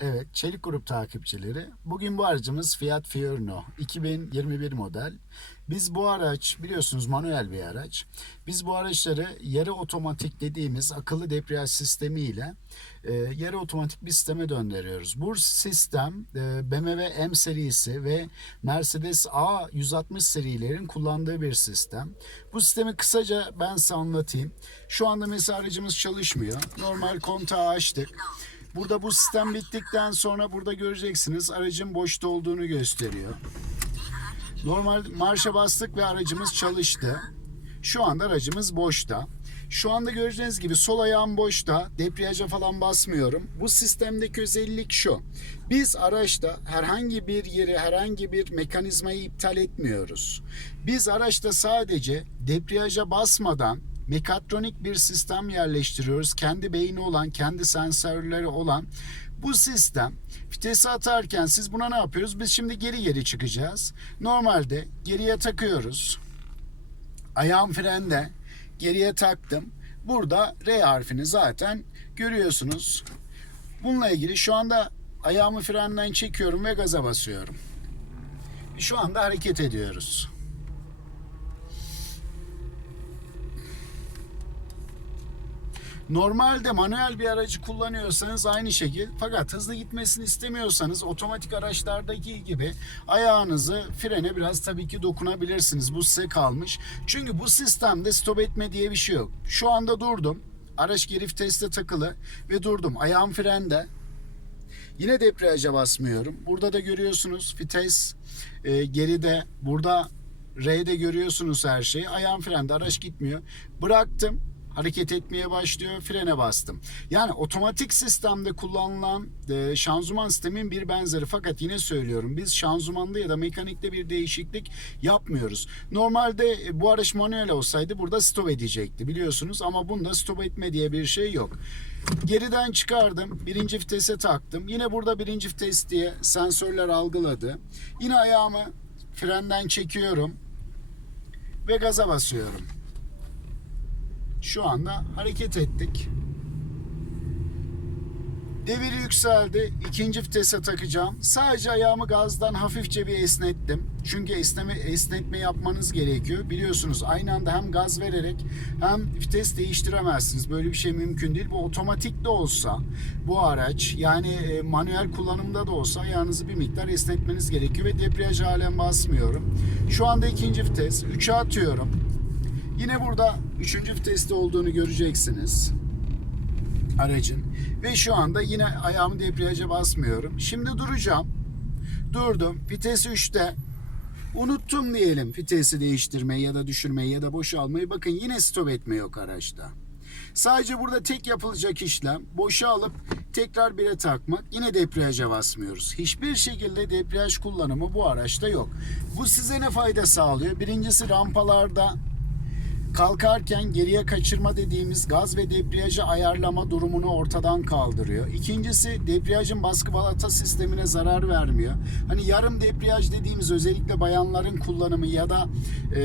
Evet, Çelik Grup takipçileri. Bugün bu aracımız Fiat Fiorino 2021 model. Biz bu araç biliyorsunuz manuel bir araç. Biz bu araçları yarı otomatik dediğimiz akıllı debriyaj sistemiyle e, yarı otomatik bir sisteme döndürüyoruz. Bu sistem e, BMW M serisi ve Mercedes A160 serilerin kullandığı bir sistem. Bu sistemi kısaca ben size anlatayım. Şu anda mesela aracımız çalışmıyor. Normal kontağı açtık. Burada bu sistem bittikten sonra burada göreceksiniz aracın boşta olduğunu gösteriyor. Normal marşa bastık ve aracımız çalıştı. Şu anda aracımız boşta. Şu anda göreceğiniz gibi sol ayağım boşta. Debriyaja falan basmıyorum. Bu sistemdeki özellik şu. Biz araçta herhangi bir yeri, herhangi bir mekanizmayı iptal etmiyoruz. Biz araçta sadece debriyaja basmadan mekatronik bir sistem yerleştiriyoruz. Kendi beyni olan, kendi sensörleri olan bu sistem vitesi atarken siz buna ne yapıyoruz? Biz şimdi geri geri çıkacağız. Normalde geriye takıyoruz. Ayağım frende. Geriye taktım. Burada R harfini zaten görüyorsunuz. Bununla ilgili şu anda ayağımı frenden çekiyorum ve gaza basıyorum. Şu anda hareket ediyoruz. Normalde manuel bir aracı kullanıyorsanız aynı şekil fakat hızlı gitmesini istemiyorsanız otomatik araçlardaki gibi ayağınızı frene biraz tabii ki dokunabilirsiniz. Bu size kalmış. Çünkü bu sistemde stop etme diye bir şey yok. Şu anda durdum. Araç geri viteste takılı ve durdum. Ayağım frende. Yine debriyaja basmıyorum. Burada da görüyorsunuz vites e, geride. Burada R'de görüyorsunuz her şeyi. Ayağım frende. Araç gitmiyor. Bıraktım hareket etmeye başlıyor. Frene bastım. Yani otomatik sistemde kullanılan e, şanzıman sistemin bir benzeri. Fakat yine söylüyorum biz şanzımanda ya da mekanikte bir değişiklik yapmıyoruz. Normalde e, bu araç manuel olsaydı burada stop edecekti biliyorsunuz. Ama bunda stop etme diye bir şey yok. Geriden çıkardım. Birinci vitese taktım. Yine burada birinci vites diye sensörler algıladı. Yine ayağımı frenden çekiyorum ve gaza basıyorum. Şu anda hareket ettik. Devir yükseldi. İkinci vitese takacağım. Sadece ayağımı gazdan hafifçe bir esnettim. Çünkü esneme, esnetme yapmanız gerekiyor. Biliyorsunuz aynı anda hem gaz vererek hem vites değiştiremezsiniz. Böyle bir şey mümkün değil. Bu otomatik de olsa bu araç yani e, manuel kullanımda da olsa ayağınızı bir miktar esnetmeniz gerekiyor ve debriyaj halen basmıyorum. Şu anda ikinci vites. 3'e atıyorum. Yine burada üçüncü viteste olduğunu göreceksiniz aracın. Ve şu anda yine ayağımı debriyaja basmıyorum. Şimdi duracağım. Durdum. Vites 3'te. Unuttum diyelim vitesi değiştirmeyi ya da düşürmeyi ya da boşalmayı. Bakın yine stop etme yok araçta. Sadece burada tek yapılacak işlem boşa alıp tekrar bire takmak. Yine debriyaja basmıyoruz. Hiçbir şekilde debriyaj kullanımı bu araçta yok. Bu size ne fayda sağlıyor? Birincisi rampalarda kalkarken geriye kaçırma dediğimiz gaz ve debriyajı ayarlama durumunu ortadan kaldırıyor. İkincisi debriyajın baskı balata sistemine zarar vermiyor. Hani yarım debriyaj dediğimiz özellikle bayanların kullanımı ya da e,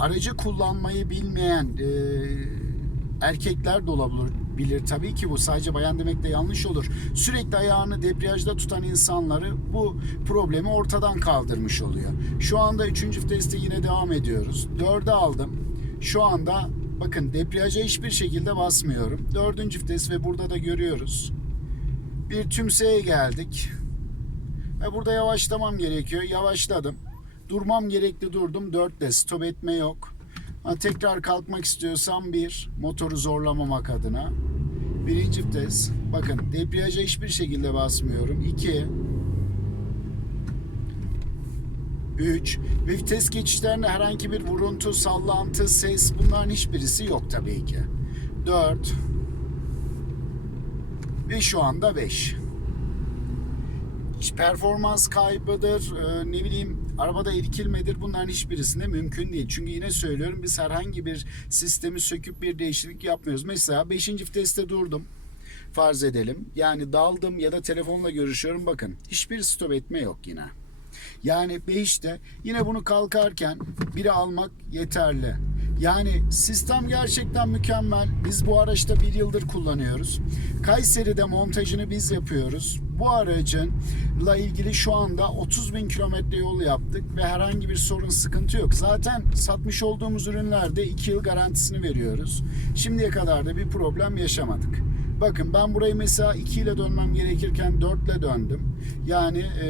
aracı kullanmayı bilmeyen e, erkekler de olabilir bilir tabii ki bu sadece bayan demek de yanlış olur. Sürekli ayağını debriyajda tutan insanları bu problemi ortadan kaldırmış oluyor. Şu anda 3. viteste yine devam ediyoruz. 4'e aldım. Şu anda bakın debriyaja hiçbir şekilde basmıyorum. 4. vites ve burada da görüyoruz. Bir tümseye geldik. Ve burada yavaşlamam gerekiyor. Yavaşladım. Durmam gerekli durdum. 4'te stop etme yok. Ha, tekrar kalkmak istiyorsam bir motoru zorlamamak adına. Birinci vites. Bakın debriyaja hiçbir şekilde basmıyorum. 2 3 ve vites geçişlerinde herhangi bir vuruntu, sallantı, ses bunların hiçbirisi yok tabii ki. 4 ve şu anda 5 performans kaybıdır, e, ne bileyim arabada irkilmedir bunların hiçbirisinde mümkün değil. Çünkü yine söylüyorum biz herhangi bir sistemi söküp bir değişiklik yapmıyoruz. Mesela 5. viteste durdum farz edelim. Yani daldım ya da telefonla görüşüyorum bakın hiçbir stop etme yok yine. Yani 5'te yine bunu kalkarken biri almak yeterli. Yani sistem gerçekten mükemmel. Biz bu araçta bir yıldır kullanıyoruz. Kayseri'de montajını biz yapıyoruz. Bu aracınla ilgili şu anda 30 bin kilometre yol yaptık ve herhangi bir sorun sıkıntı yok. Zaten satmış olduğumuz ürünlerde 2 yıl garantisini veriyoruz. Şimdiye kadar da bir problem yaşamadık. Bakın ben burayı mesela 2 ile dönmem gerekirken 4 ile döndüm. Yani e,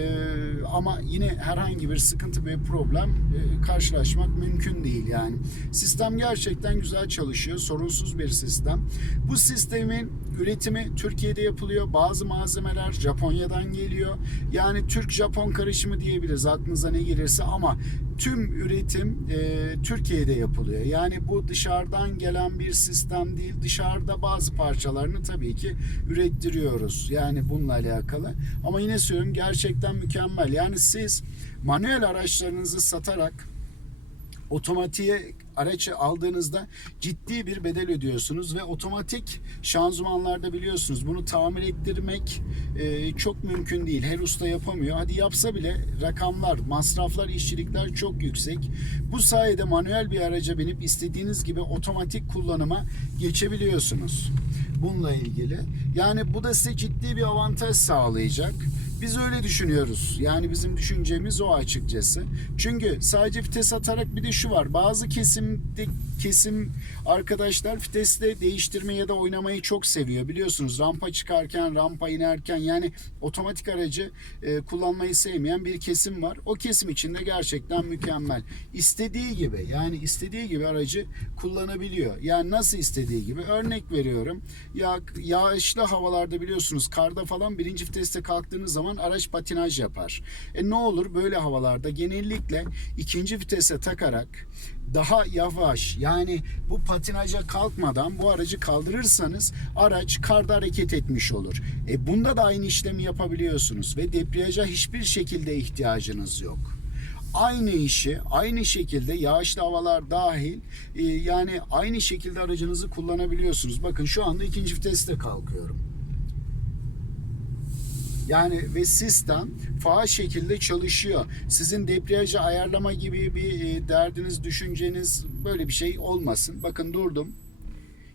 ama yine herhangi bir sıkıntı ve problem e, karşılaşmak mümkün değil yani. Sistem gerçekten güzel çalışıyor. Sorunsuz bir sistem. Bu sistemin üretimi Türkiye'de yapılıyor. Bazı malzemeler Japonya'dan geliyor. Yani Türk-Japon karışımı diyebiliriz aklınıza ne gelirse ama tüm üretim e, Türkiye'de yapılıyor. Yani bu dışarıdan gelen bir sistem değil. Dışarıda bazı parçalarını tabii ki ürettiriyoruz. Yani bununla alakalı. Ama yine söylüyorum gerçekten mükemmel. Yani siz manuel araçlarınızı satarak otomatiğe araç aldığınızda ciddi bir bedel ödüyorsunuz ve otomatik şanzımanlarda biliyorsunuz bunu tamir ettirmek e, çok mümkün değil. Her usta yapamıyor. Hadi yapsa bile rakamlar, masraflar, işçilikler çok yüksek. Bu sayede manuel bir araca binip istediğiniz gibi otomatik kullanıma geçebiliyorsunuz. Bununla ilgili. Yani bu da size ciddi bir avantaj sağlayacak. Biz öyle düşünüyoruz. Yani bizim düşüncemiz o açıkçası. Çünkü sadece vites atarak bir de şu var. Bazı kesimde kesim arkadaşlar vitesle değiştirmeyi ya da oynamayı çok seviyor. Biliyorsunuz rampa çıkarken, rampa inerken yani otomatik aracı e, kullanmayı sevmeyen bir kesim var. O kesim için de gerçekten mükemmel. İstediği gibi yani istediği gibi aracı kullanabiliyor. Yani nasıl istediği gibi. Örnek veriyorum. Ya yağışlı havalarda biliyorsunuz karda falan birinci viteste kalktığınız zaman araç patinaj yapar. E ne olur böyle havalarda genellikle ikinci vitese takarak daha yavaş yani bu patinaja kalkmadan bu aracı kaldırırsanız araç karda hareket etmiş olur. E bunda da aynı işlemi yapabiliyorsunuz ve debriyaja hiçbir şekilde ihtiyacınız yok aynı işi aynı şekilde yağışlı havalar dahil e, yani aynı şekilde aracınızı kullanabiliyorsunuz. Bakın şu anda ikinci viteste kalkıyorum. Yani ve sistem faal şekilde çalışıyor. Sizin debriyajı ayarlama gibi bir e, derdiniz, düşünceniz böyle bir şey olmasın. Bakın durdum.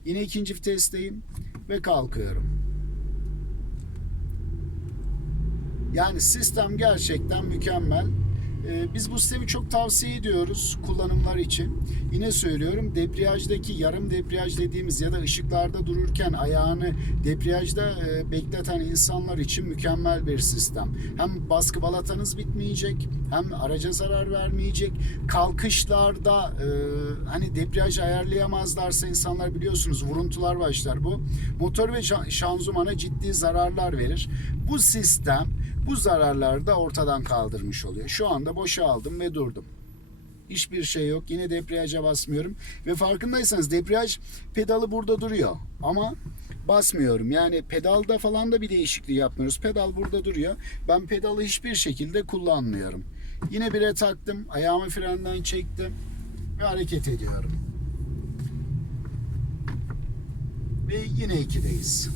Yine ikinci vitesteyim ve kalkıyorum. Yani sistem gerçekten mükemmel. Ee, Biz bu sistemi çok tavsiye ediyoruz kullanımlar için. Yine söylüyorum debriyajdaki yarım debriyaj dediğimiz ya da ışıklarda dururken ayağını debriyajda e, bekleten insanlar için mükemmel bir sistem. Hem baskı balatanız bitmeyecek hem araca zarar vermeyecek. Kalkışlarda e, hani debriyaj ayarlayamazlarsa insanlar biliyorsunuz vuruntular başlar bu. Motor ve şa- şanzımana ciddi zararlar verir. Bu sistem bu zararları da ortadan kaldırmış oluyor. Şu anda boşa aldım ve durdum. Hiçbir şey yok. Yine debriyaja basmıyorum. Ve farkındaysanız debriyaj pedalı burada duruyor. Ama basmıyorum. Yani pedalda falan da bir değişikliği yapmıyoruz. Pedal burada duruyor. Ben pedalı hiçbir şekilde kullanmıyorum. Yine bire taktım. Ayağımı frenden çektim. Ve hareket ediyorum. Ve yine ikideyiz.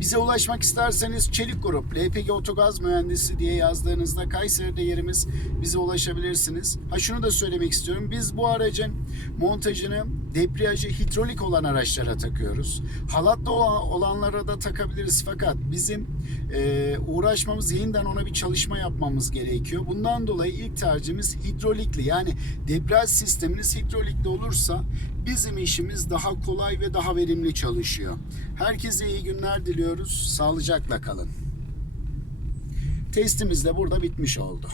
Bize ulaşmak isterseniz Çelik Grup, LPG Otogaz Mühendisi diye yazdığınızda Kayseri'de yerimiz bize ulaşabilirsiniz. Ha şunu da söylemek istiyorum. Biz bu aracın montajını debriyajı hidrolik olan araçlara takıyoruz. Halatlı olan, olanlara da takabiliriz fakat bizim e, uğraşmamız yeniden ona bir çalışma yapmamız gerekiyor. Bundan dolayı ilk tercihimiz hidrolikli. Yani debriyaj sisteminiz hidrolikli olursa bizim işimiz daha kolay ve daha verimli çalışıyor. Herkese iyi günler diliyoruz. Sağlıcakla kalın. Testimiz de burada bitmiş oldu.